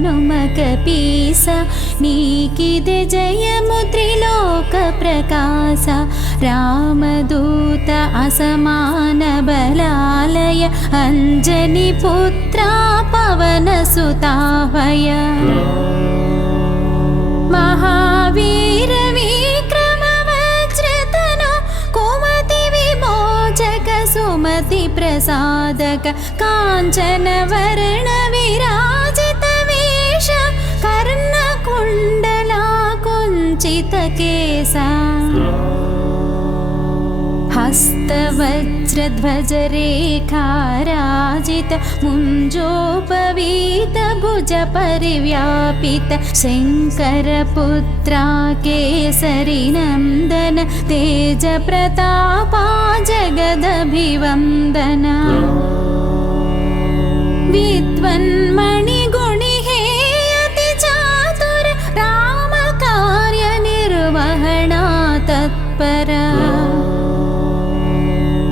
హనుమక పీస నీకిదే జయము త్రిలోక ప్రకాశ రామదూత అసమాన బలాలయ అంజని పుత్ర పవన సుతావయ మహావీర విక్రమ వజ్రతను కుమతి విమోచక సుమతి ప్రసాదక కాంచన వర్ణ విరాజిత వేష కర్ణ కుండల కుంచిత కేశ हस्तवज्रध्वजरेखाराजित मुञ्जोपवीत भुज परिव्यापित शङ्करपुत्रा केसरी नन्दन तेज प्रतापा जगदभिवन्दना विद्वन्मणिगुणिहेयति चातुर रामकार्यनिर्वहणा तत्परा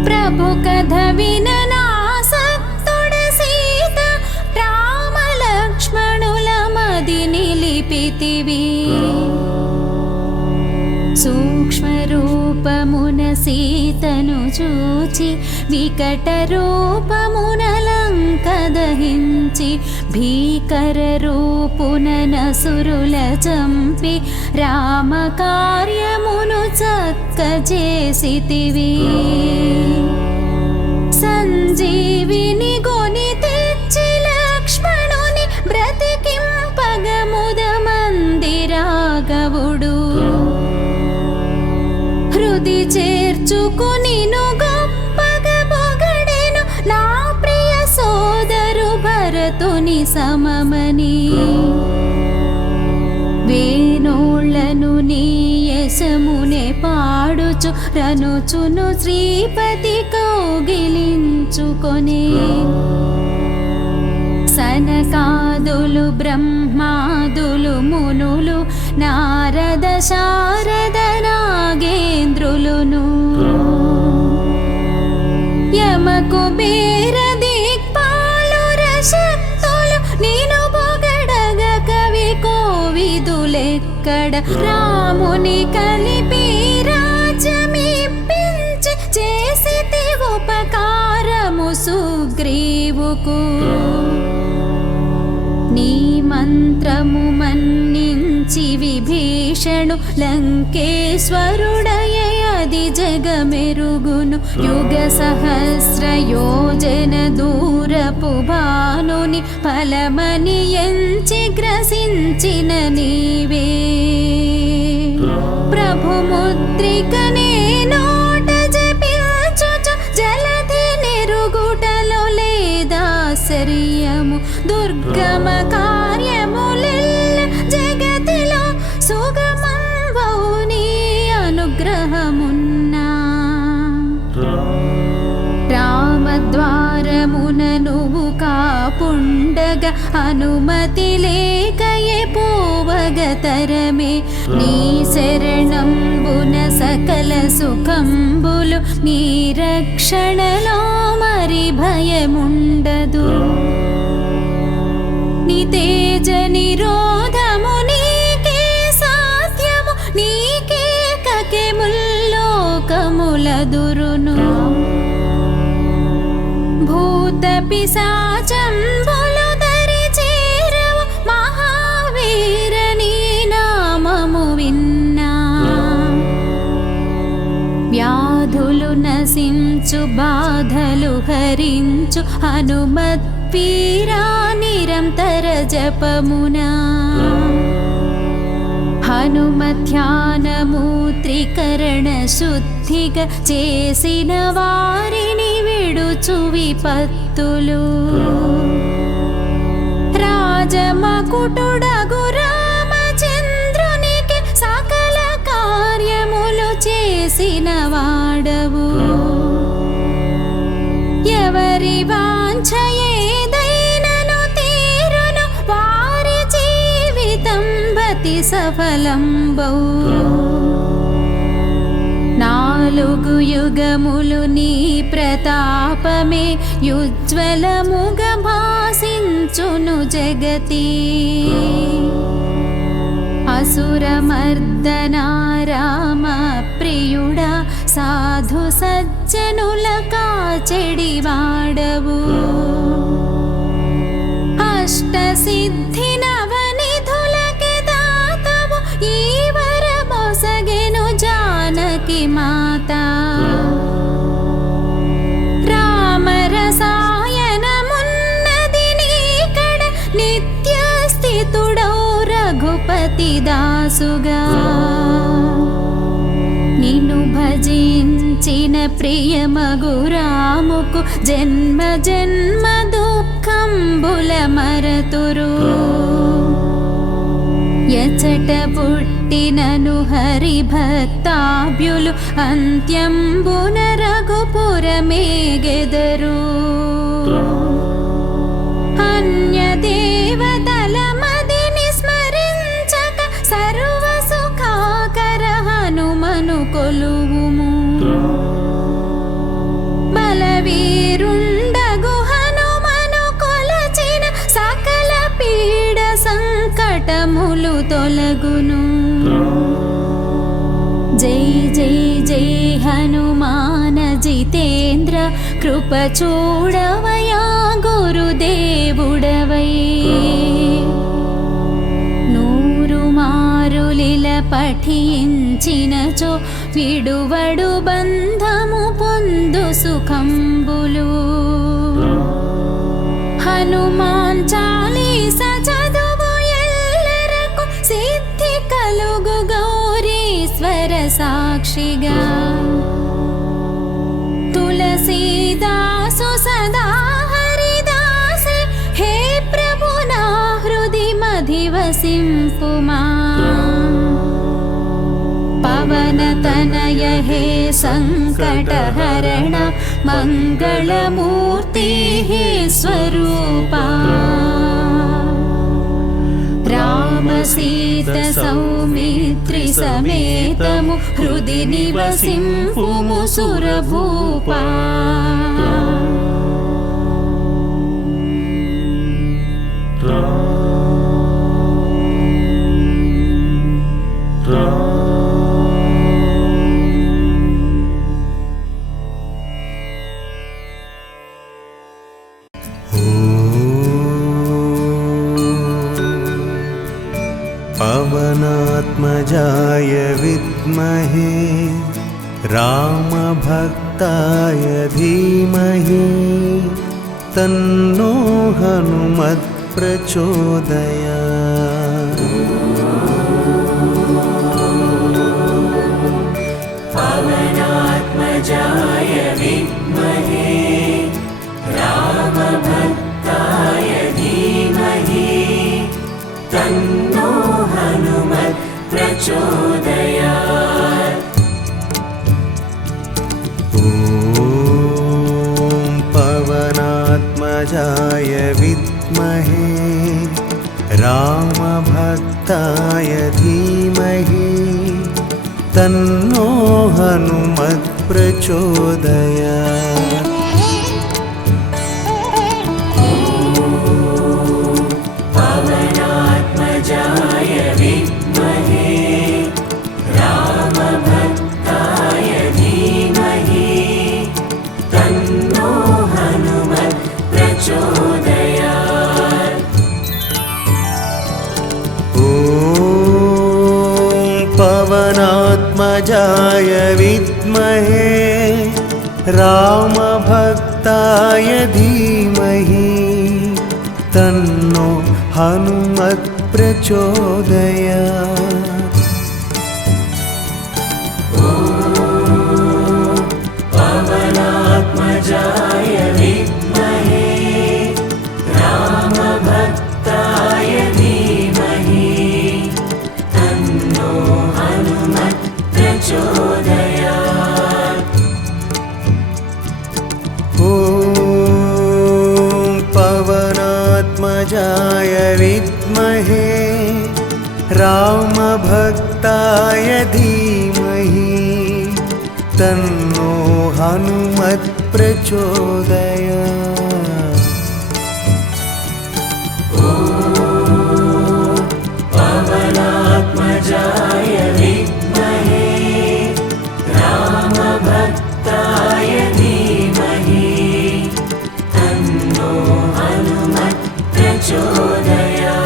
ప్రభు కథ విననాసక్తుడ సీత రామ లక్ష్మణుల మది నిలిపితివి సూక్ష్మ రూపమున సీతను చూచి వికట రూపమున లంక దహించి భీకర రూపున నసురుల చంపి రామ కార్యమును చక్కజేసితివి సంజీవిని గొని తెచ్చి లక్ష్మణుని బ్రతికింపగముద మందిరాగవుడు హృది చేర్చుకునిను గొప్పగ పొగడెను నా ప్రియ సోదరు భరతుని సమమని వేణోళ్లను నీ యశమునే పాడుచు రనుచును శ్రీపతి కౌగిలించుకొనే సనకాదులు బ్రహ్మాదులు మునులు నారద శారద నాగేంద్రులును యమ కుబేర దిక్పాలుర శక్తులు నీను పొగడగ కవి కోవిదులెక్కడ రాముని కలిపి రాజ్యమిప్పించి చేసితి ఉపకారము సుగ్రీవుకు నీ మంత్రము మన్నించి విభీషణు లంకేశ్వరుడయది జగమెరుగును యుగ సహస్ర యోజన దూరపు భానుని ఫలమని ఎంచి గ్రసించిన నీవే ప్రభు ముద్రికనే నోట జపించుచు జలధి నెరుగుటలో లేదాశ్చర్యము దుర్గమ కార్యములెల్ల జగతిలో సుగమం వౌని అనుగ్రహమున్నా రామద్వారమున నువ్వు కాపుండగ అనుమతి లేకయే పోవగ తరమే నీ శరణంబున సకల సుఖంబులు నీ రక్షణలో మరి భయముండదు నీ తేజ నిరోధము నీకే సాధ్యము నీకే కకే ముల్లోకములదురును భూత పిశాచంబులు దరి చేరవు మహావీర నీ నామము విన్నా వ్యాధులు నశించు బాధలు హరించు హనుమత్ వీరా నిరంతర జపమునా హనుమధ్యానము త్రికరణ శుద్ధిగా చేసిన వారిని విడుచు విపత్తులు రాజమకుటుడగు రామచంద్రునికి సకల కార్యములు చేసిన వాడవు ఎవరి వాంఛ ఏదైనను తీరును వారి జీవితం బతి సఫలంబౌ నాలుగు యుగు యుగములు నీ ప్రతాపమే యుజ్వలముగ భాసించును జగతి. అసురమర్దనా రామ ప్రియుడా సాధు సజ్జనుల కాచెడివాడవు. అష్టసిద్ధి నవనిధులకి దాతవు ఈ వరమొసగెను జానకి మాత. రామరసాయనమున్నది నీకడ నిత్య స్థితుడౌ రఘుపతి దాసుగా. నిన్ను భజించిన ప్రియమగు రాముకు జన్మ జన్మ దుఃఖంబుల మరతురు. ఎచట పుట్టినను హరి భక్తాభ్యులు అంత్యంబున రఘుపురమేగెదరు. అన్య దేవతల మదిని స్మరించక సర్వ సుఖాకర హనుమను కొలువుము. బలవీరుండగు హనుమను కొలచిన సకల పీడ సంకటములు తొలగును. జై జై జై హనుమాన జితేంద్ర కృప చూడవయా గురుదేవుడవై. నూరు మారులిల పఠించినచో విడువడు బంధము పొందు సుఖంబులు. హనుమాన్ చాలీస చదువు ఎల్లరకు సిద్ధి కలుగు గౌరీశ్వర సాక్షిగా. తులసీదాసు సదా హరిదాసే హే ప్రభు నా హృది మధివసింపుమా. పవన తనయ హే సంకటహరణ మంగళమూర్తి హే స్వరూపా. రామ సీత సౌమిత్రి సమేతము హృది నివసింపుము సురభూపా. पवनात्मजाय विद्महे रामभक्ताय धीमहि तन्नो हनुमत् प्रचोदयात्. पवनात्मजाय विद्महे रामभक्ताय धीमहि तन्नो हनुमत् प्रचोदयात्. ॐ पवनात्मजाय विद्महे रामभक्ताय धीमहि तन्नो हनुमत् प्रचोदयात्. पवनात्मजाय विद्महे रामभक्ताय धीमहि तन्नो हनुमत् प्रचोदयात्. ॐ पवनात्मजाय विद्महे रामभक्ताय धीमहि तन्नो हनुमत् प्रचोदयात्. पवनात्मजाय विद्महे रामभक्ताय धीमहि तन्नो हनुमत् प्रचोदयात्. ॐ पवनात्मजाय विद्महे रामभक्ताय धीमहि तन्नो हनुमत् प्रचोदयात्। पवनात्मजाय विद्महे रामभक्ताय धीमहि तन्नो हनुमत् प्रचोदयात्।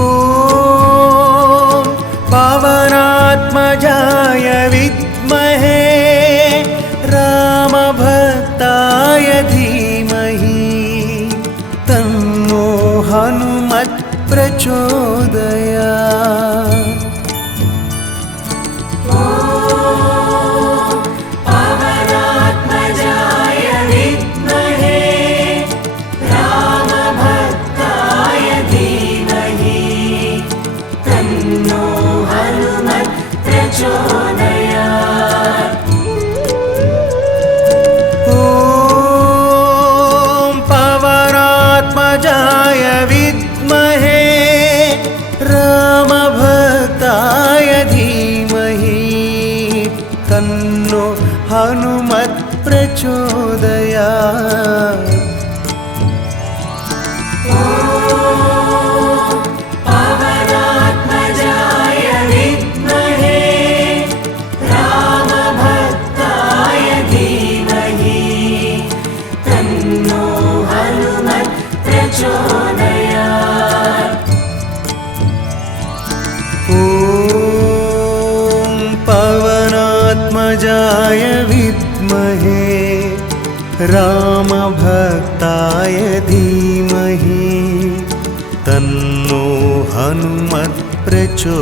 ॐ पवनात्मजाय विद्महे रामभक्ताय धीमहि तन्नो हनुमत् प्रचोदयात्। पवनात्मजाय विद्महे रामभक्ताय धीमहि तन्नो हनुमत् प्रचोदयात्। ॐ पवनात्मजाय विद्महे रामभक्ताय धीमहि तन्नो हनुमत् प्रचोदयात्। पवनात्मजाय विद्महे रामभक्ताय धीमहि तन्नो हनुमत् प्रचोदयात्। ॐ पवनात्मजाय विद्महे रामभक्ताय धीमहि तन्नो हनुमत् प्रचोदयात्।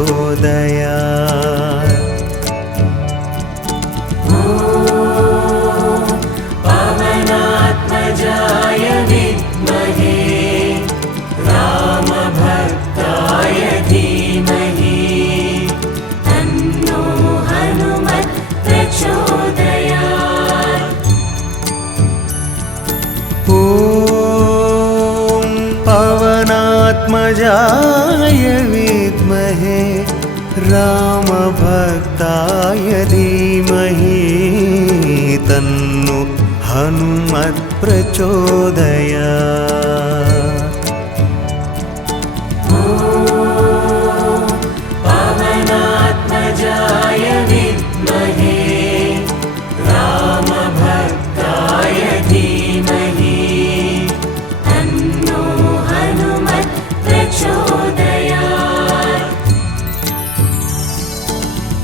पवनात्मजाय विद्महे रामभक्ताय धीमहि तन्नो हनुमत् प्रचोदयात्। ॐ पवनात्मजाय विद्महे रामभक्ताय धीमहि तन्नो हनुमत् प्रचोदयात्। पवनात्मजाय विद्महे रामभक्ताय धीमहि तन्नो हनुमत् प्रचोदयात्।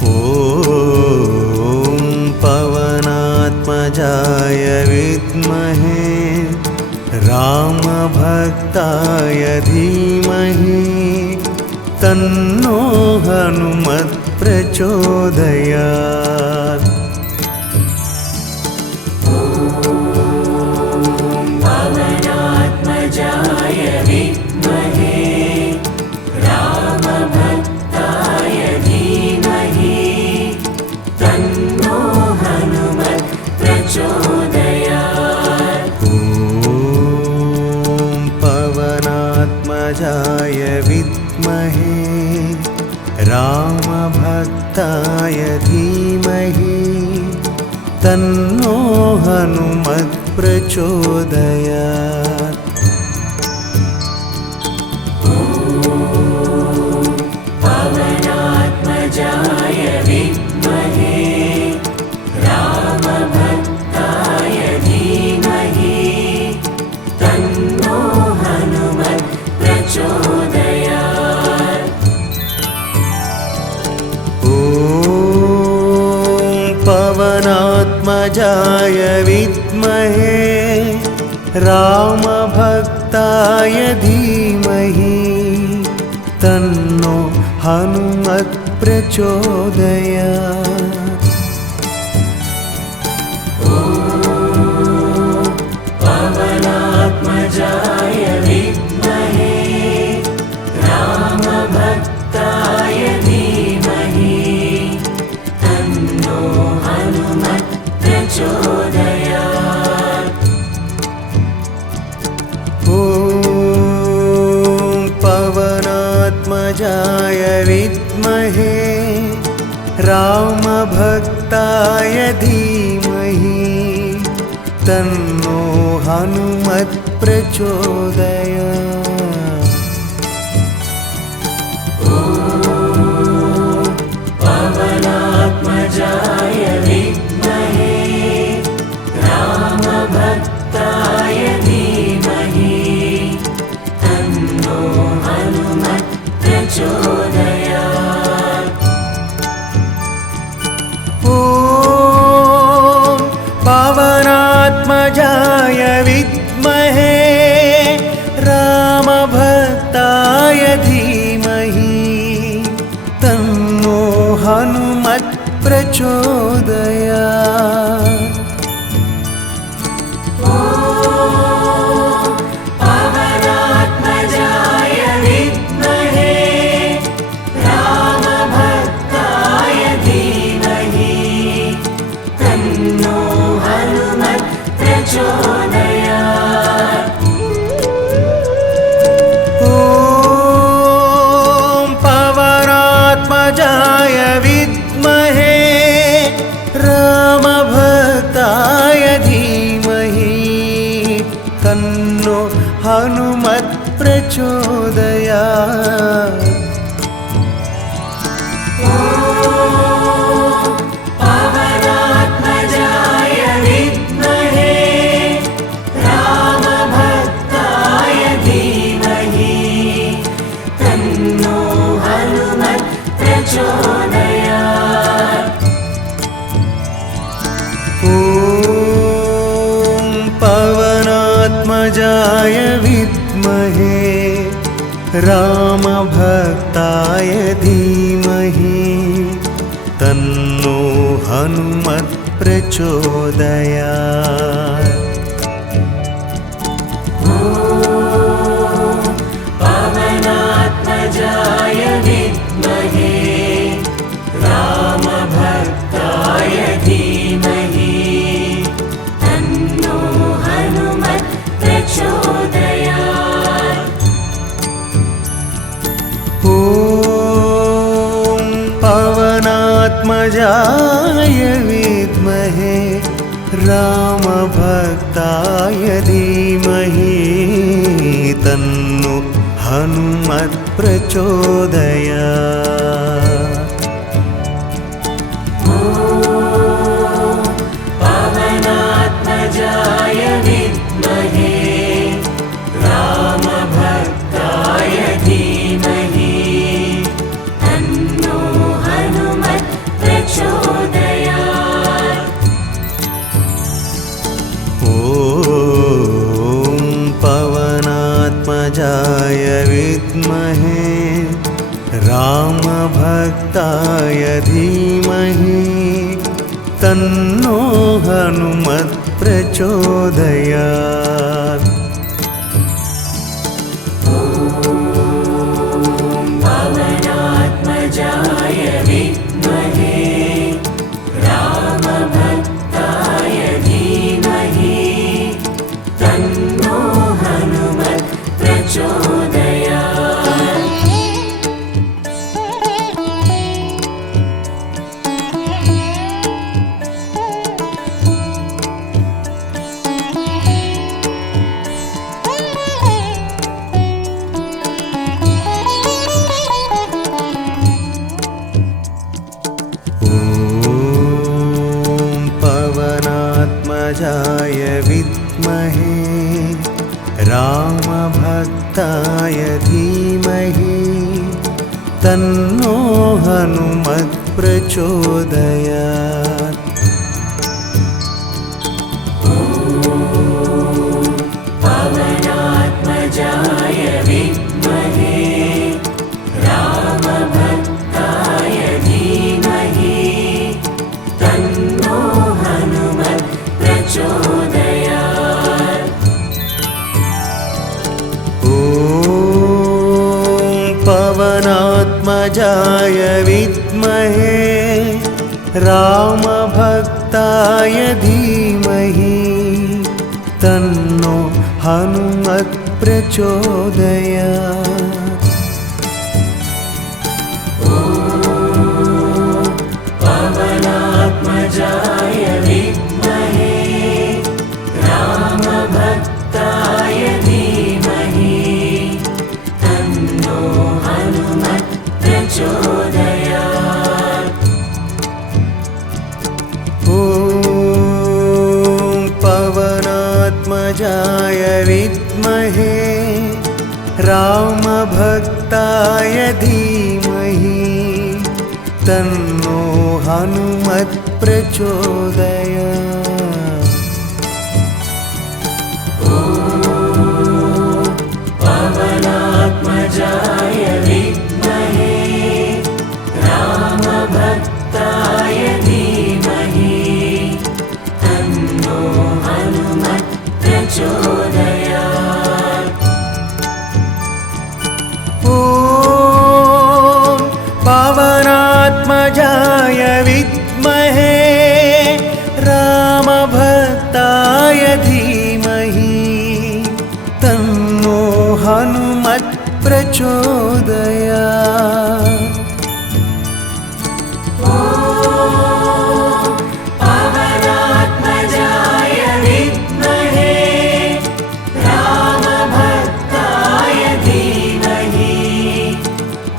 ॐ पवनात्मजाय विद्महे रामभक्ताय धीमहि तन्नो हनुमत् प्रचोदयात्। पवनात्मजाय विद्महे रामभक्ताय धीमहि तन्नो हनुमत् प्रचोदयात्। ॐ पवनात्मजाय विद्महे रामभक्ताय धीमहि तन्नो हनुमत् प्रचोदयात्। पवनात्मजाय विद्महे रामभक्ताय धीमहि तन्नो हनुमत् प्रचोदयात्। ॐ पवनात्मजाय विद्महे रामभक्ताय धीमहि तन्नो हनुमत् प्रचोदयात्। पवनात्मजाय विद्महे रामभक्ताय धीमहि तन्नो हनुमत् प्रचोदयात्। ॐ पवनात्मजाय विद्महे रामभक्ताय धीमहि तन्नो हनुमत् प्रचोदयात्। पवनात्मजाय विद्महे रामभक्ताय धीमहि तन्नो हनुमत् प्रचोदयात्। ॐ पवनात्मजाय विद्महे रामभक्ताय धीमहि तन्नो हनुमत् प्रचोदयात्। पवनात्मजाय विद्महे रामभक्ताय धीमहि तन्नो हनुमत् प्रचोदयात्। ॐ पवनात्मजाय विद्महे रामभक्ताय धीमहि तन्नो हनुमत् प्रचोदयात्। पवनात्मजाय विद्महे रामभक्ताय धीमहि तन्नो हनुमत् प्रचोदयात्। ॐ पवनात्मजाय विद्महे रामभक्ताय धीमहि तन्नो हनुमत् प्रचोदयात्। पवनात्मजाय विद्महे रामभक्ताय धीमहि तन्नो हनुमत् प्रचोदयात्। ॐ पवनात्मजाय विद्महे रामभक्ताय धीमहि तन्नो हनुमत् प्रचोदयात्। पवनात्मजाय विद्महे रामभक्ताय धीमहि तन्नो हनुमत् प्रचोदयात्। ॐ पवनात्मजाय विद्महे रामभक्ताय धीमहि तन्नो हनुमत् प्रचोदयात्। पवनात्मजाय विद्महे रामभक्ताय धीमहि तन्नो हनुमत् प्रचोदयात्। ॐ पवनात्मजाय विद्महे रामभक्ताय धीमहि तन्नो हनुमत् प्रचोदयात्। पवनात्मजाय विद्महे रामभक्ताय धीमहि तन्नो हनुमत् प्रचोदयात्। ॐ पवनात्मजाय विद्महे रामभक्ताय धीमहि तन्नो हनुमत् प्रचोदयात्। प्रचोदयात्। ॐ पवनात्मजाय विद्महे रामभक्ताय धीमहि तन्नो हनुमत् प्रचोदयात्। पवनात्मजाय विद्महे रामभक्ताय धीमहि तन्नो हनुमत् प्रचोदयात्। ॐ पवनात्मजाय विद्महे रामभक्ताय धीमहि तन्नो हनुमत् प्रचोदयात्। पवनात्मजाय विद्महे रामभक्ताय धीमहि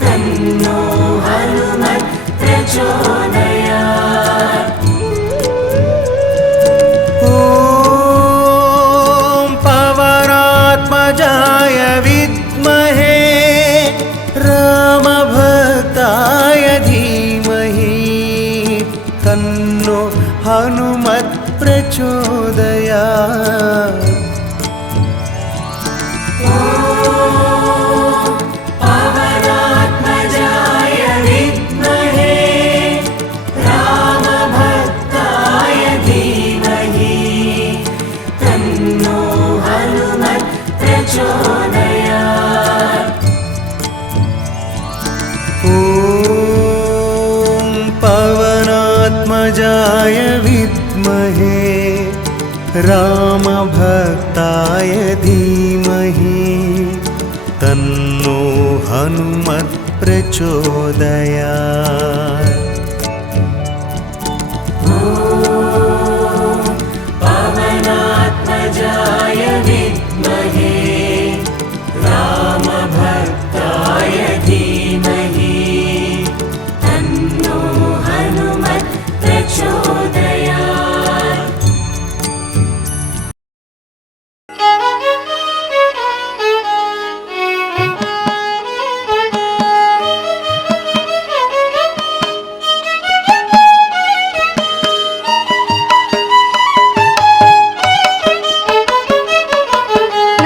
तन्नो हनुमत् प्रचोदयात्। ॐ पवनात्मजाय विद्महे रामभक्ताय धीमहि तन्नो हनुमत् प्रचोदयात्। पवनात्मजाय विद्महे रामभक्ताय धीमहि तन्नो हनुमत् प्रचोदयात्। ॐ पवनात्मजाय विद्महे रामभक्ताय धीमहि तन्नो हनुमत् प्रचोदयात्। पवनात्मजाय विद्महे रामभक्ताय धीमहि तन्नो हनुमत् प्रचोदयात्।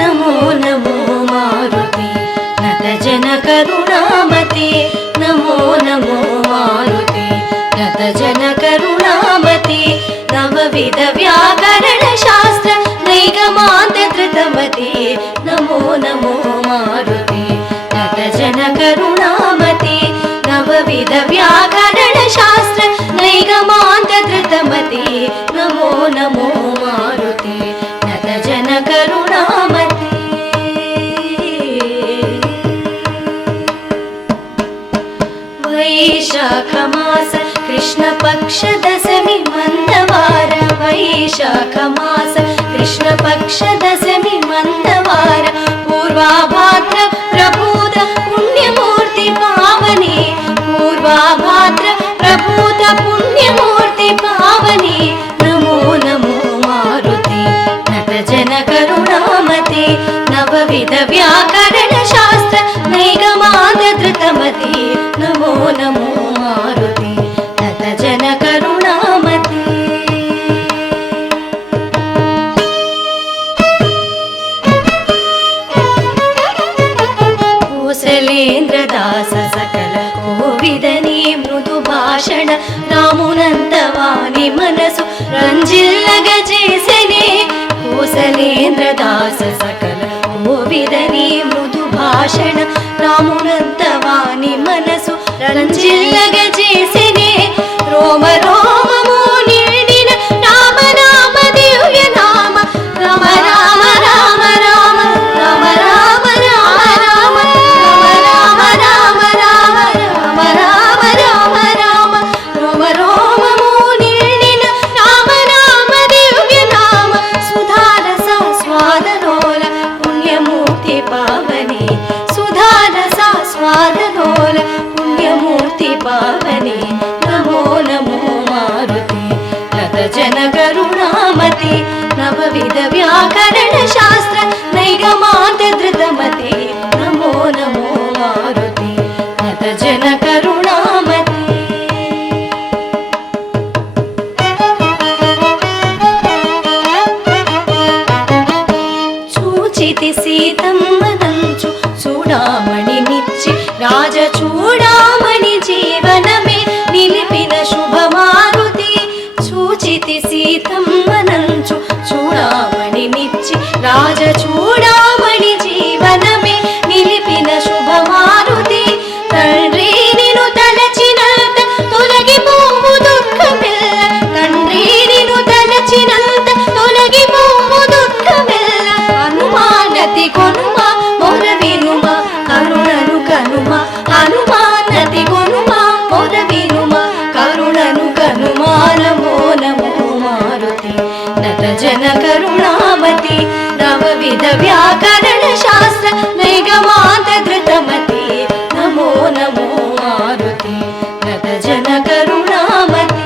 नमो नमो मारुति नतजन करुणामते नमो नमो मारुति नतजन करुणामते नवविध व्याकरण शास्त्र नैगमान्त धृतमते नमो नमो मारुति नतजन करुणामते नवविध व्याकरण शास्त्र नैगमान्त धृतमते नमो नमो मारुति नतजन करुणामते। वैशाखमास कृष्णपक्ष दशमी मंदवार वैशाखमास कृष्णपक्ष दशमी मंदवार पूर्वाभाद्र प्रभूत पुण्यमूर्ति पावनी पूर्वाभाद्र प्रभूत पुण्यमूर्ति पावनी नमो नमो मारुति नतजन करुणामते नवविध व्याकरण शास्त्र नैगमान्त धृतमते नमो नमो मारुति नतजन करुणामते। कौसलेन्द्रदास सकल कोविदनी मृदु भाषण रामुनंतवानी मनसु రంజిల్లగజేసెనే కోసలేంద్రదాస సకల కోవిదని మృదు భాషణ రామునంతవాని మనసు రంజిల్లగజేసెనే రోమ రోమము నిండిన రామ రామ దివ్య నామ రామ రామ రామ రామ రామ రామ రామ రామ రామ రామ రామ రామ రామ రామ రామ రోమ రోమము నిండిన రామ రామ దివ్య నామ సుధారస స్వాదనోల పుణ్యమూర్తి పావని సుధారస స్వాదనోల పుణ్యమూర్తి पति पावने नमो नमो मारुति लत जन करुणामति नवविध व्याकरण शास्त्र नैगमान्त धृतमति नमो नमो मारुति लत जन करुणामति చూచితి సీతమ్మనంచు చూడామణి నిచ్చి రాజ చూడామణి జీవనమే నిలిపిన శుభమారుతి చూచితి సీతమ్మనంచు చూడామణి నిచ్చి రాజ చూడామణి జీవనమే నిలిపిన శుభమారుతి తండ్రి నిను తలచినంత తొలగిపోవు దుఃఖమెల్ల తండ్రి నిను తలచినంత తొలగిపోవు దుఃఖమెల్ల హనుమానతి కొనుమ మొర వినుమ కరుణను కనుమ హనుమానతి కొనుమ మొర వినుమ కరుణను కనుమ నమో నమో మారుతి నత జన కరుణామతి నవవిధ వ్యాకరణ శాస్త్ర నైగమాంత ధృతమతి నమో నమో మారుతి నత జన కరుణామతి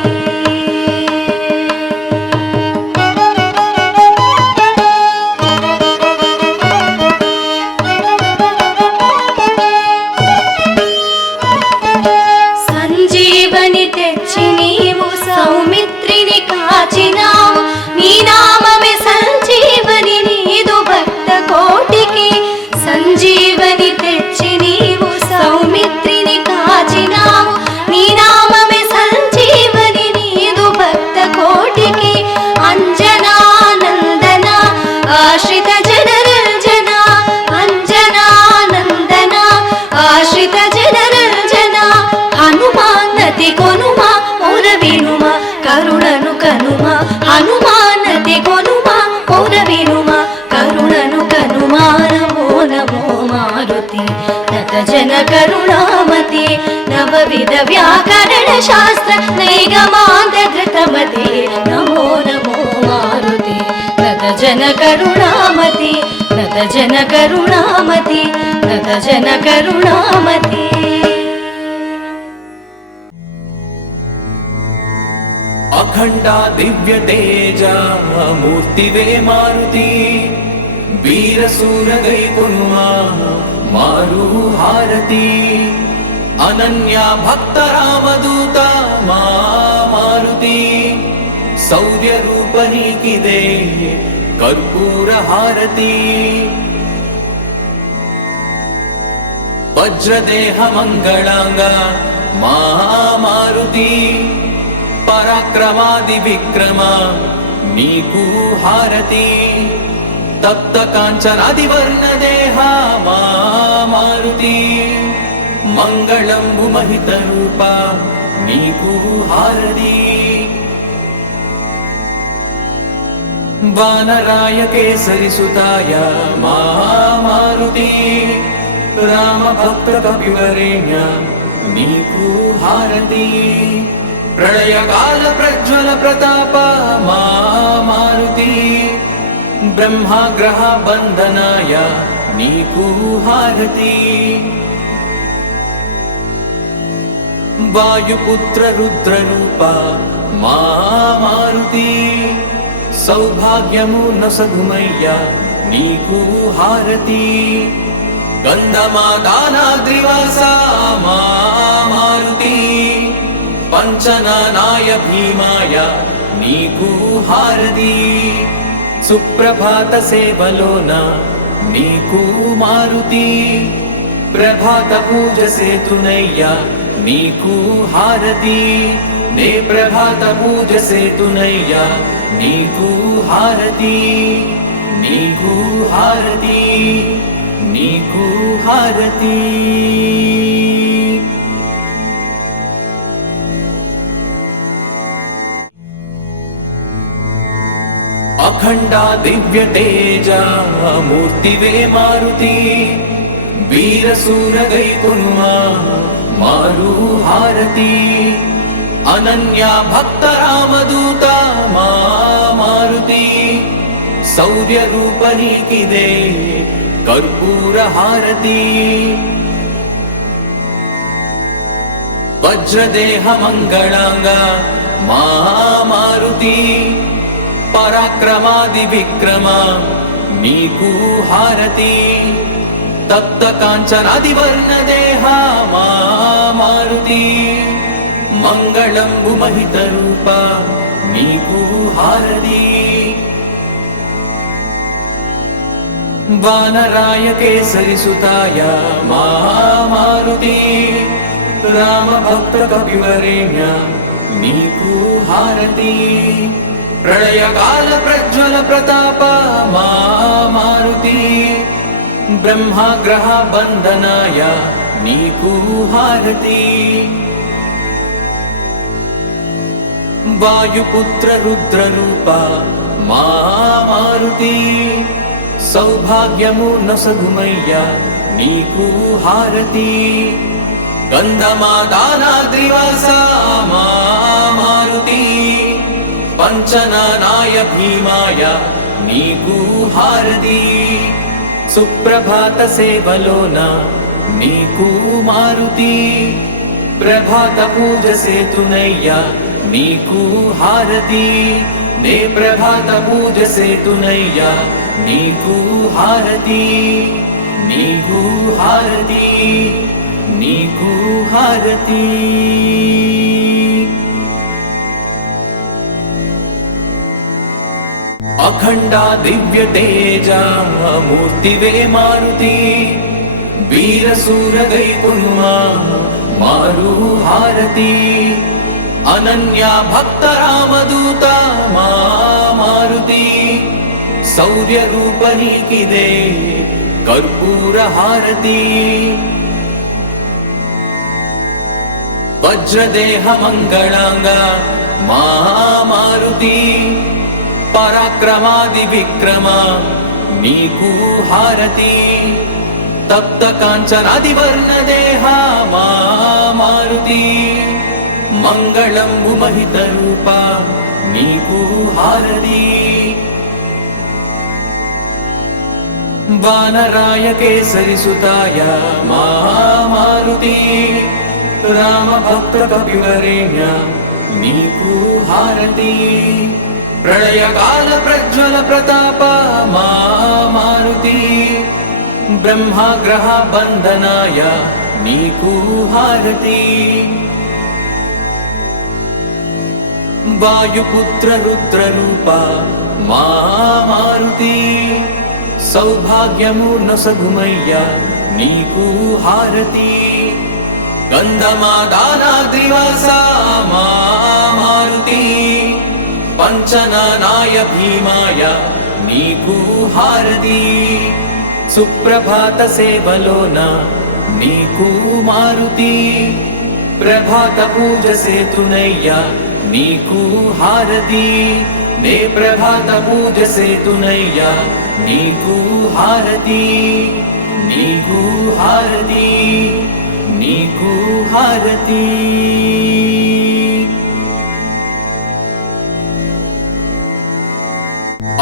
సంజీవని తెచ్చి నీవు సౌమిత్రిని కాచినావు నీ నామమే సంజీవని నీదు భక్త కోటికి సంజీవని తెచ్చి నీవు సౌమిత్రిని కాచినావు నీ నామమే సంజీవని నీదు భక్త కోటికి అంజనానందన ఆశ్రిత జనరంజన అంజనానందన ఆశ్రిత జనరంజన హనుమానతి కొనుమ మొర వినుమ కరుణను కనుమ హనుమానతి కొనుమ మొర వినుమ కరుణను కనుమ నమో నమో మారుతి నత జన కరుణామతి నవవిధ వ్యాకరణ శాస్త్ర నైగమాంత ధృతమతి నమో నమో మారుతి నత జన కరుణామతి నత జన కరుణామతి నత జన కరుణామతి अखंडा दिव्य तेजा मूर्तिवे मारुति वीर सूर गई कुनुमा मारु हारती अनन्या भक्त रामदूता मा मारुति शौर्य रूपनी किदे कर्पूर हारती वज्रदेह मंगलांगा मा मारुति पराक्रमादि विक्रमा नीकु हारती तप्त कांचनादि वर्ण देहा मा मारुति मंगलंबु महित रूपा नीकु हारती वानराय केसरी सुताय मा मारुति राम भक्त कपिवरेण्य नीकु हारती प्रलय काल प्रज्वल प्रताप मा मारुति ब्रह्माग्रह बंधनाय नीकु हारती वायुपुत्र रुद्र रूपा मा मारुति सौभाग्यमु नसगुमय्य नीकु हारती गंधमादानाद्रिवासा मा मारुति पंचनानाय भीमाय नीकु हारती सुप्रभात सेवलोन नीकु मारुति प्रभात पूज सेतुनय्य नीकु हारती ने प्रभात पूज सेतुनय्य नीकु हारती नीकु हारती नीकु हारती अखंडा दिव्य तेजा मूर्तिवे मारुति वीर सूर गई कुनुमा मारु हारती अनन्या भक्त रामदूता मा मारुति शौर्य रूपनी किदे कर्पूर हारती వజ్రదేహ మంగళాంగ మా మారుతి పరాక్రమాది విక్రమ నీకు హారతి తప్త కాంచనాది వర్ణదేహ మా మారుతి మంగళంబు మహిత రూప నీకు హారతి వానరాయ కేసరి సుతాయ మా మారుతి రామ భక్త కపివరేణ్య నీకు హారతి ప్రళయకాల ప్రజ్వల ప్రతాప మా మారుతి బ్రహ్మగ్రహ బంధనాయ నీకు హారతి వాయుపుత్ర రుద్ర రూప మా మారుతి సౌభాగ్యము నొసగుమయ్య నీకు హారతి గంధమాదానాద్రివాస మా మారుతి పంచనానాయ భీమాయ నీకు హారతి సుప్రభాత సేవలోన నీకు మారుతి ప్రభాత పూజ సేతునయ్య నీకు హారతి నే ప్రభాత పూజ సేతునయ్య నీకు హారతి నీకు హారతి నీకు హారతి అఖండ దివ్య తేజ మూర్తివే మారుతి వీరసూర గైకునుమా మారు హారతి అనన్య భక్త రామదూత మా మారుతి శౌర్య రూప నీకిదే కర్పూర హారతి వజ్రదేహ మంగళాంగ మా మారుతి పరాక్రమాది విక్రమ నీకు హారతి తప్త కాంచనాది వర్ణదేహ మా మారుతి మంగళంబు మహిత రూప నీకు హారతి వానరాయ కేసరి సుతాయ మా మారుతి రామ భక్త కపివరేణ్య నీకు హారతి ప్రళయకాల ప్రజ్వల ప్రతాప మా మారుతి బ్రహ్మగ్రహ బంధనాయ నీకు హారతి వాయుపుత్ర రుద్ర రూప మా మారుతి సౌభాగ్యము నొసగుమయ్య నీకు హారతి గంధమాదానాద్రివాస మా మారుతి పంచనానాయ భీమాయ నీకు హారతి సుప్రభాత సేవలోన నీకు మారుతి ప్రభాత పూజ సేతునయ్య నీకు హారతి నే ప్రభాత పూజ సేతునయ్య నీకు హారతి నీకు హారతి నీకు హారతి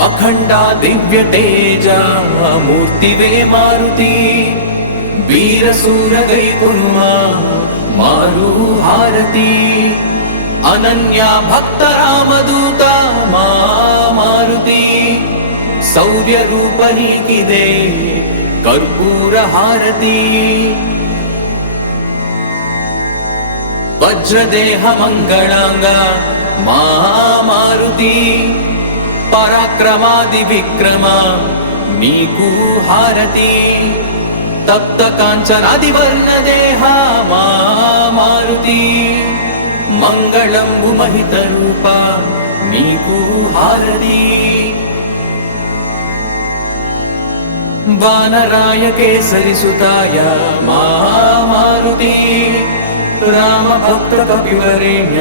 అఖండ దివ్య తేజ మూర్తివే మారుతి వీరసూర గైకునుమా మారు హారతి అనన్య భక్త రామదూత మా మారుతి శౌర్య రూప నీకిదే కర్పూర హారతి వజ్రదేహ మంగళాంగ మా మారుతి పరాక్రమాది విక్రమ నీకు హారతి తప్త కాంచనాది వర్ణదేహ మా మారుతి మంగళంబు మహిత రూప నీకు హారతి వానరాయ కేసరి సుతాయ మా మారుతి రామ భక్త కపివరేణ్య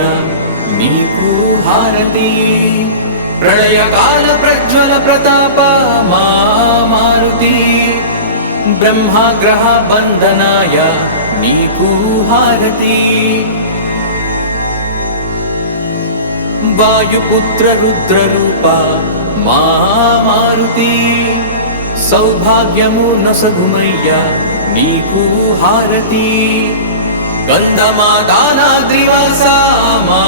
నీకు హారతి ప్రళయకాల ప్రజ్వల ప్రతాప మా మారుతి బ్రహ్మగ్రహ బంధనాయ నీకు హారతి వాయుపుత్ర రుద్ర రూప మా మారుతి సౌభాగ్యము నొసగుమయ్య నీకు హారతి गन्धमादानाद्रिवासा मा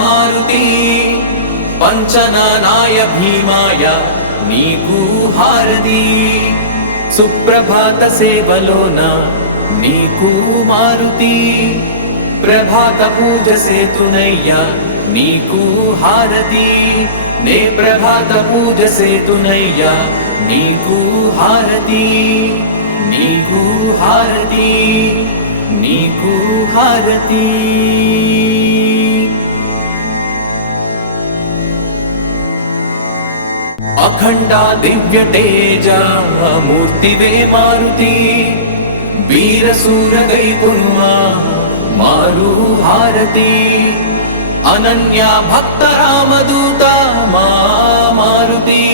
मारुति पंचनानाय भीमाय नीकू हारति सुप्रभात सेवलोन नीकू मारुति प्रभात पूज सेतुनय्या नीकू हारति ने प्रभात पूज सेतुनय्या नीकू हारति नीकू हारति नीकू हारति अखंडा दिव्य तेजा मूर्तिवे मारुति वीर सूर गई कुर्मा मारु हारति अनन्या भक्त रामदूता मा मारुति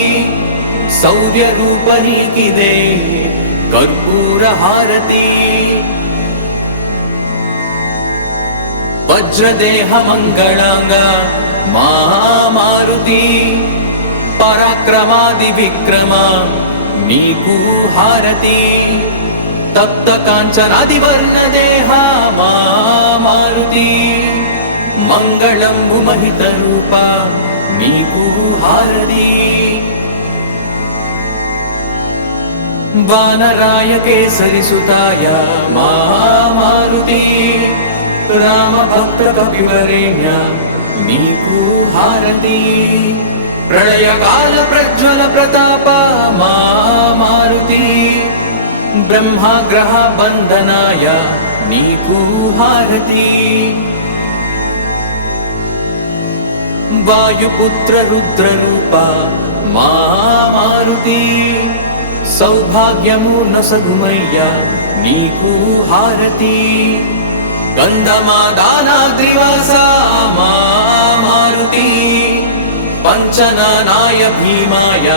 शौर्य रूपनी किदे कर्पूर हारति वज्रदेह मंगलांग मा मारुति पराक्रमादि विक्रमा नीकू हारति तप्त कांचनादि वर्ण देहा मा मारुति मंगलंबु महित रूपा नीकू हारति वानराय केसरी सुताय मा मारुति राम भक्त कपिवरेण्य नीकू हारति प्रलय काल प्रज्वल प्रताप मा मारुति ब्रह्माग्रह बंधनाय नीकू हारति वायुपुत्र रुद्र रूपा मा मारुति सौभाग्यमूर्ण सघुमय्य नीकू हारति गंधमादानाद्रिवासा मा मारुति पंचनानाय भीमाय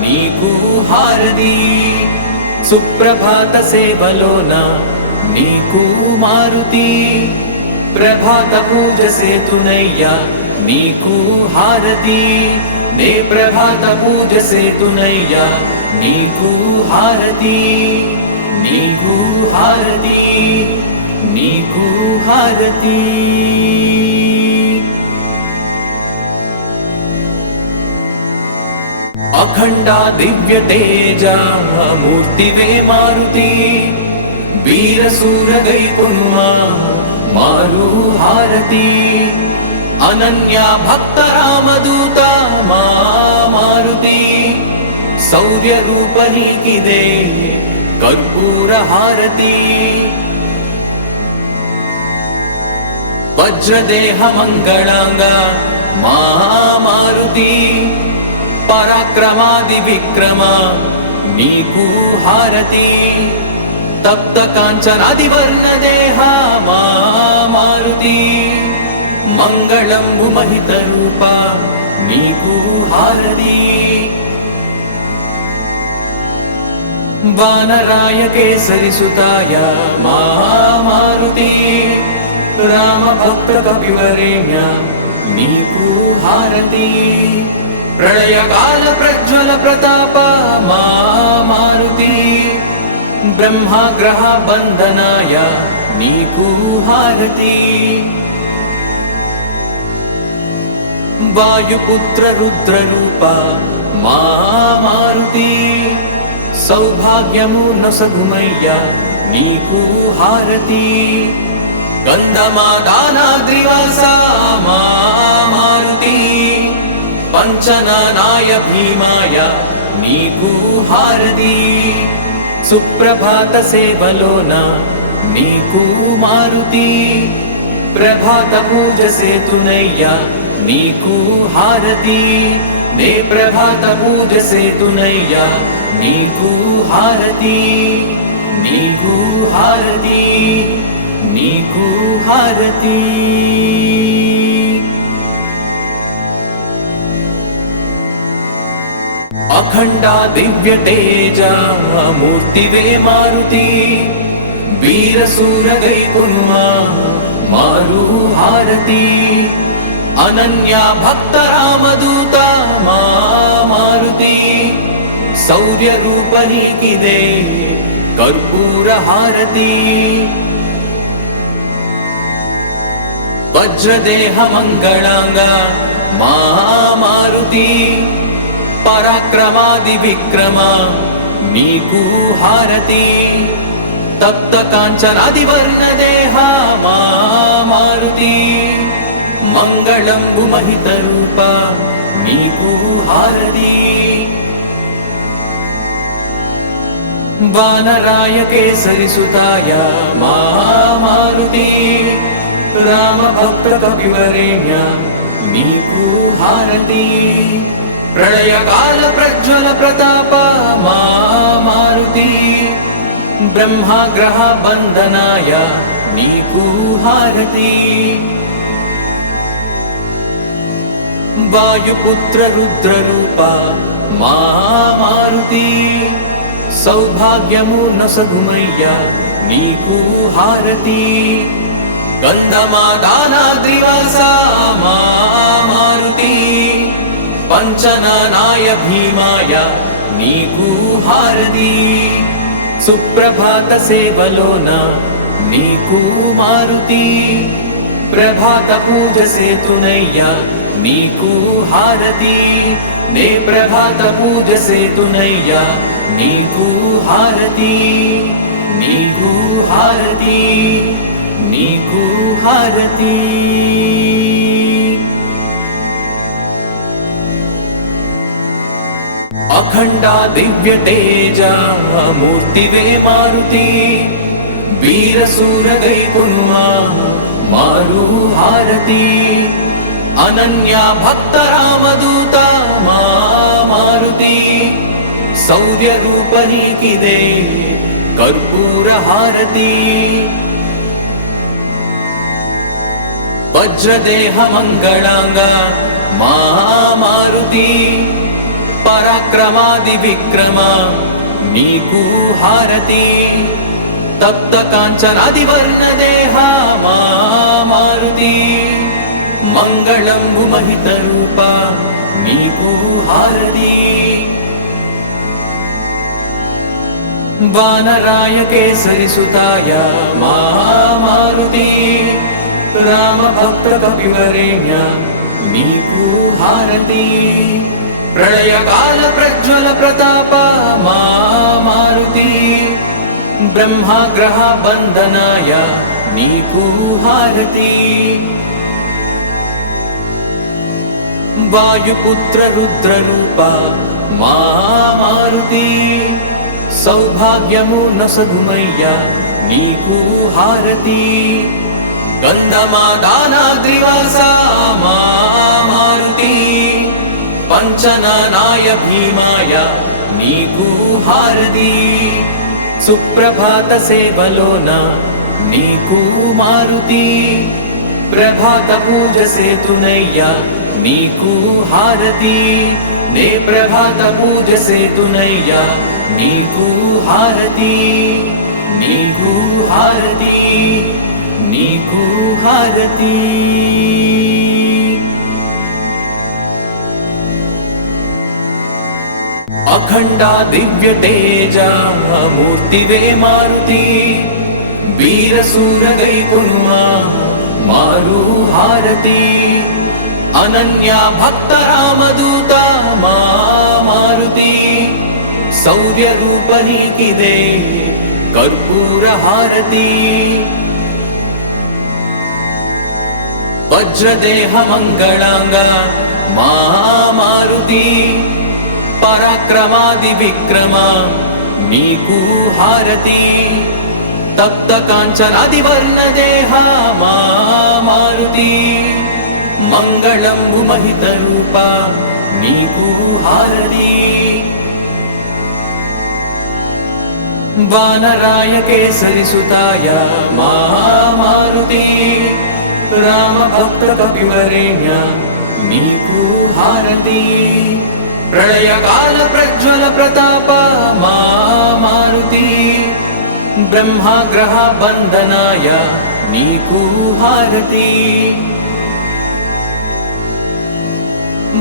नीकू हारति सुप्रभात सेवलोन नीकू मारुति प्रभात पूज सेतुनय्या नीकू हारति ने प्रभात पूज सेतुनय्या नीकू हारति नीकू हारति नीकू हारति अखंडा दिव्य तेजा मूर्तिवे मारुति वीर सूर गई कुर्मा मारु हारति अनन्या भक्त रामदूता मा मारुति शौर्य रूपनी किदे कर्पूर हारति वज्रदेह मंगलांग मा मारुति पराक्रमादि विक्रमा नीकू हारति तप्त कांचनादि वर्ण देहा मा मारुति मंगलंबु महित रूपा नीकू हारति वानराय केसरी सुताय मा मारुति राम भक्त कपिवरेण्य नीकू हारति प्रलय काल प्रज्वल प्रताप मा मारुति ब्रह्माग्रह बंधनाय नीकू हारति वायुपुत्र रुद्र रूपा मा मारुति सौभाग्यमूर्ण सघुमय्य नीकू हारति गंधमादानाद्रिवासा मा मारुति पंचनानाय भीमाय नीकू हारति सुप्रभात सेवलोन नीकू मारुति प्रभात पूज सेतुनय्या नीकू हारति ने प्रभात पूज सेतुनय्या नीकू हारति नीकू हारति नीकू हारति अखंडा दिव्य तेजा मूर्तिवे मारुति वीर सूर गई कुर्मा मारु हारति अनन्या भक्त रामदूता मा मारुति शौर्य रूपनी किदे कर्पूर हारति వజ్రదేహ మంగళాంగ మా మారుతి పరాక్రమాది విక్రమ నీకు హారతి తప్త కాంచనాది వర్ణదేహ మా మారుతి మంగళంబు మహిత రూప నీకు హారతి వానరాయ కేసరి సుతాయ మా మారుతి రామ భక్త కవివరేణ్య నీకు హారతి ప్రళయకాల ప్రజ్వల ప్రతాప మా మారుతి బ్రహ్మగ్రహ బంధనాయ నీకు హారతి వాయుపుత్ర రుద్ర రూప మా మారుతి సౌభాగ్యము నొసగుమయ్య నీకు హారతి గంధమాదానాద్రివాస మా మారుతి పంచనానాయ భీమాయ నీకు హారతి సుప్రభాత సేవలోన నీకు మారుతి ప్రభాత పూజ సేతునయ్య నీకు హారతి నే ప్రభాత పూజ సేతునయ్య నీకు హారతి నీకు హారతి నీకు హారతి అఖండ దివ్య తేజ మూర్తివే మారుతి వీరసూర గైపునుమా మారు హారతి అనన్య భక్త రామదూత మా మారుతి శౌర్య రూప నీకిదే కర్పూర హారతి వజ్రదేహ మంగళాంగ మా మారుతి పరాక్రమాది విక్రమ నీకు హారతి తప్త కాంచనాది వర్ణదేహ మా మారుతి మంగళంబు మహిత రూప నీకు హారతి వానరాయ కేసరి సుతాయ మా మారుతి రామ భక్త కవివరేణ్య నీకు హారతి ప్రళయకాల ప్రజ్వల ప్రతాప మా మారుతి బ్రహ్మగ్రహ బంధనాయ నీకు హారతి వాయుపుత్ర రుద్ర రూప మా మారుతి సౌభాగ్యము నొసగుమయ్య నీకు హారతి గంధమాదానాద్రివాస మా మారుతి పంచనానాయ భీమాయ నీకు హారతి సుప్రభాత సేవలోన నీకు మారుతి ప్రభాత పూజ సేతునయ్య నీకు హారతి నే ప్రభాత పూజ సేతునయ్య నీకు హారతి నీకు హారతి నీకు హారతి అఖండ దివ్య తేజ మూర్తివే మారుతి వీరసూర గైపునుమా మారు హారతి అనన్య భక్త రామదూత మా మారుతి శౌర్య రూప నీకిదే కర్పూర హారతి వజ్రదేహ మంగళాంగ మా మారుతి పరాక్రమాది విక్రమ నీకు హారతి తప్త కాంచనాది వర్ణదేహ మా మారుతి మంగళంబు మహిత రూప నీకు హారతి వానరాయ కేసరి సుతాయ మా మారుతి రామ భక్త కవివరేణ్య నీకు హారతి ప్రళయకాల ప్రజ్వల ప్రతాప మా మారుతి బ్రహ్మగ్రహ బంధనాయ నీకు హారతి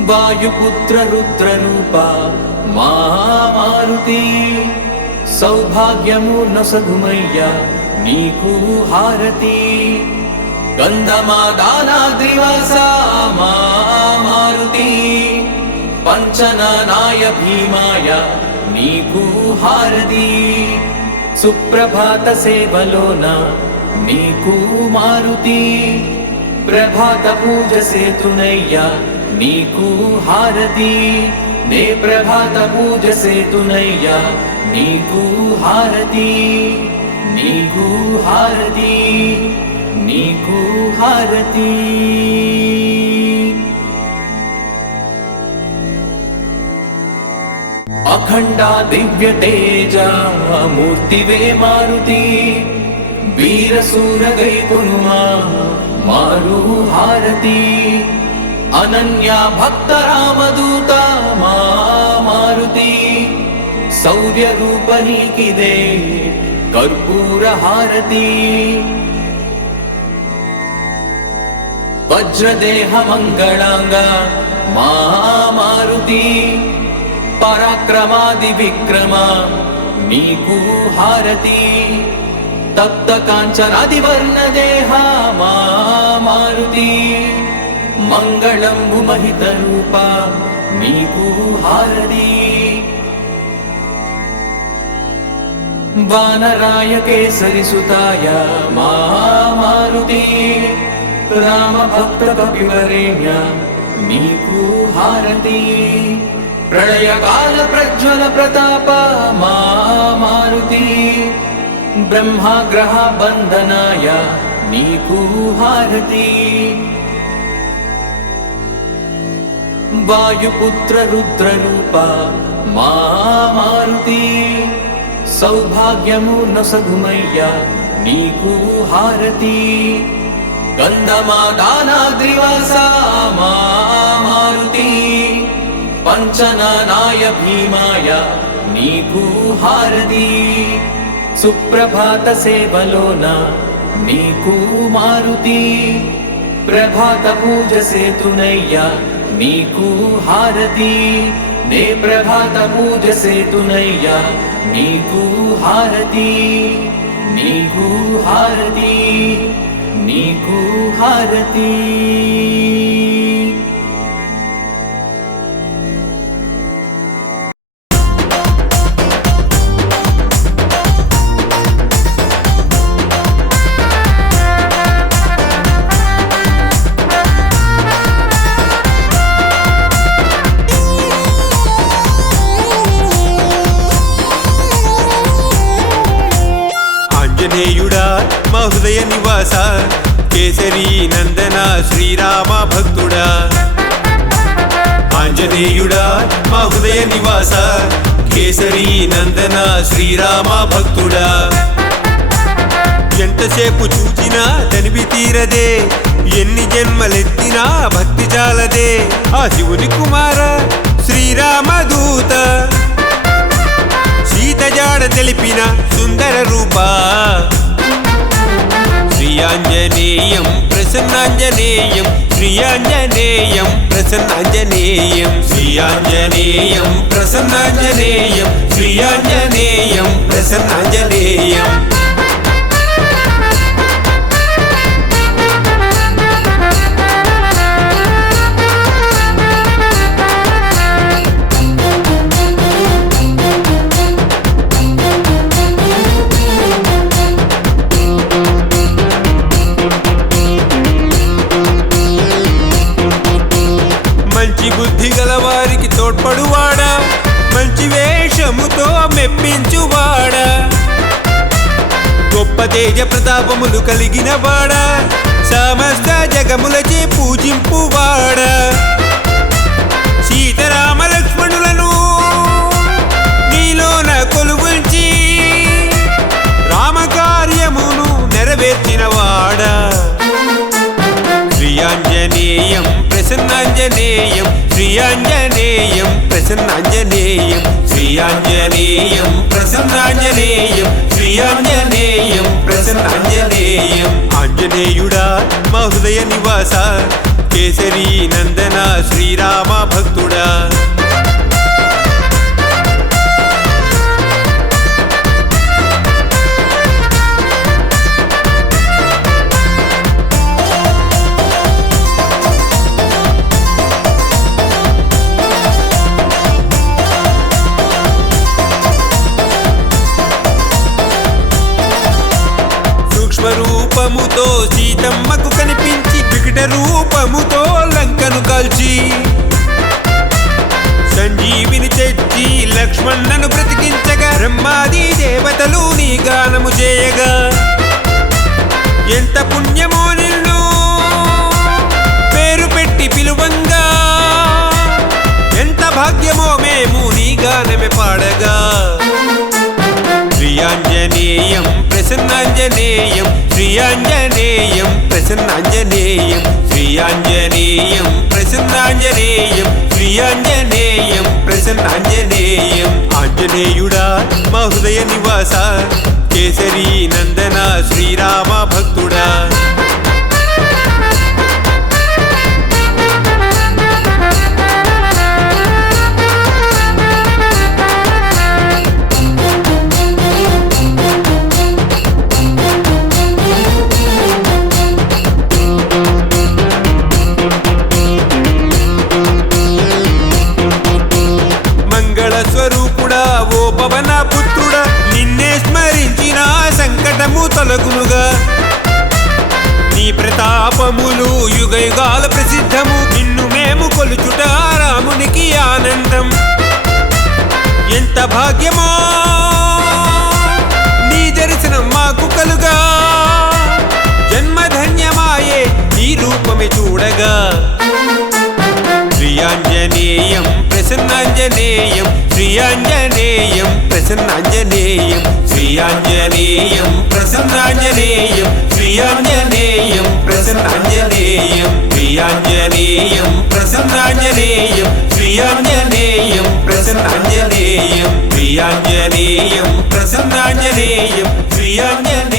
వాయుపుత్ర రుద్ర రూప మా మారుతి సౌభాగ్యము నొసగుమయ్య నీకు హారతి गन्धमादानाद्रिवासा मा मारुति पंचनानाय भीमाय नीकू हारति सुप्रभात सेवलोन नीकू मारुति प्रभात पूज सेतुनय्या नीकू हारति ने प्रभात पूज सेतुनय्या नीकू हारति नीकू हारति नीकू हारति अखंडा दिव्य तेजा मूर्तिवे मारुति वीर सूर गई कुनुमा मारु हारति अनन्या भक्त रामदूता मा मारुति शौर्य रूपनी किदे कर्पूर हारति वज्रदेह मंगलांगा मा मारुति पराक्रमादि विक्रमा नीकू हारति तप्त कांचनादि वर्ण देहा मा मारुति मंगलंबु महित रूपा नीकू हारति वानराय केसरी सुताय मा मारुति राम भक्त कपिवरेण्य नीकू हारति प्रलय काल प्रज्वल प्रताप मा मारुति ब्रह्माग्रह बंधनाय नीकू हारति वायुपुत्र रुद्र रूपा मा मारुति सौभाग्यमूर्ण सघुमय्या नीकू हारति गंधमादानाद्रिवासा मा मारुति पंचनानाय भीमाय नीकू हारति सुप्रभात सेवलोन नीकू मारुति प्रभात पूज सेतुनय्या नीकू हारति ने प्रभात पूज सेतुनय्या नीकू हारति नीकू हारति नीकू हारति ఆంజనేయుడా మా హృదయ నివాస కేసరి నందన శ్రీరామ భక్తుడా ఆంజనేయుడా మా హృదయ నివాస కేసరి నందన శ్రీరామ భక్తుడా ఎంతసేపు చూచినా తనివి తీరదే ఎన్ని జన్మలెత్తినా భక్తి చాలదే ఆ శివుని కుమార శ్రీరామదూత సీత జాడ తెలిపిన సుందర రూపా శ్రీయాంజనేయం ప్రసన్నాంజనేయం శ్రీయాంజనేయం ప్రసన్నాంజనేయం శ్రీయాంజనేయం ప్రసన్నాంజనేయం శ్రీయాంజనేయం ప్రసన్నాంజనేయం మంచి బుద్ధి గలవారికి తోడ్పడువాడా మంచి వేషముతో మెప్పించువాడా గొప్ప తేజ ప్రతాపములు కలిగిన వాడా సమస్త జగములచే పూజింపువాడా సీతారామ లక్ష్మణులను నీలోన కొలువుంచి రామకార్యమును నెరవేర్చిన వాడా శ్రీయాంజనేయం ప్రసన్నాంజనేయం శ్రీయాంజనేయం ప్రసన్నాంజనేయం శ్రీయాంజనేయం ప్రసన్నాంజనేయం శ్రీయాంజనేయం ప్రసన్నాంజనేయం ఆంజనేయుడా మా హృదయ నివాస కేసరి నందన శ్రీరామ భక్తుడా రూపముతో లంకను కాల్చి సంజీవిని తెచ్చి లక్ష్మణను బ్రతికించగా బ్రహ్మాది దేవతలు నీ గానము చేయగా ఎంత పుణ్యమో నిన్ను పేరు పెట్టి పిలువంగా ఎంత భాగ్యమో మేము నీ గానమే పాడగా శ్రీయాంజనేయం ప్రసన్నాంజనేయం శ్రీయాంజనేయం ప్రసన్నాంజనేయం శ్రీయాంజనేయం ప్రసన్నాంజనేయం శ్రీయాంజనేయం ప్రసన్నాంజనేయం ఆంజనేయుడా మా హృదయ నివాస కేసరి నందన శ్రీరామ భక్తుడా స్వరూపుడా ఓ పవన పుత్రుడా నిన్నే స్మరించిన సంకటము తొలగునుగా నీ ప్రతాపములు యుగ యుగాల ప్రసిద్ధము నిన్ను మేము కొలుచుట రామునికి ఆనందం ఎంత భాగ్యమో నీ దర్శనం మాకు కలుగా జన్మధన్యమాయే నీ రూపమే చూడగా శ్రీయాంజనేయం ప్రసన్నాంజనేయం శ్రీయాంజనేయం ప్రసన్నాంజనేయం శ్రీయాంజనేయం ప్రసన్నాంజనేయం శ్రీయాంజనేయం ప్రసన్నాంజనేయం శ్రీయాంజనేయం ప్రసన్నాంజనేయం శ్రీయాంజనేయం ప్రసన్నాంజనేయం శ్రీయాంజనేయం ప్రసన్నాంజనేయం శ్రీయాంజనేయం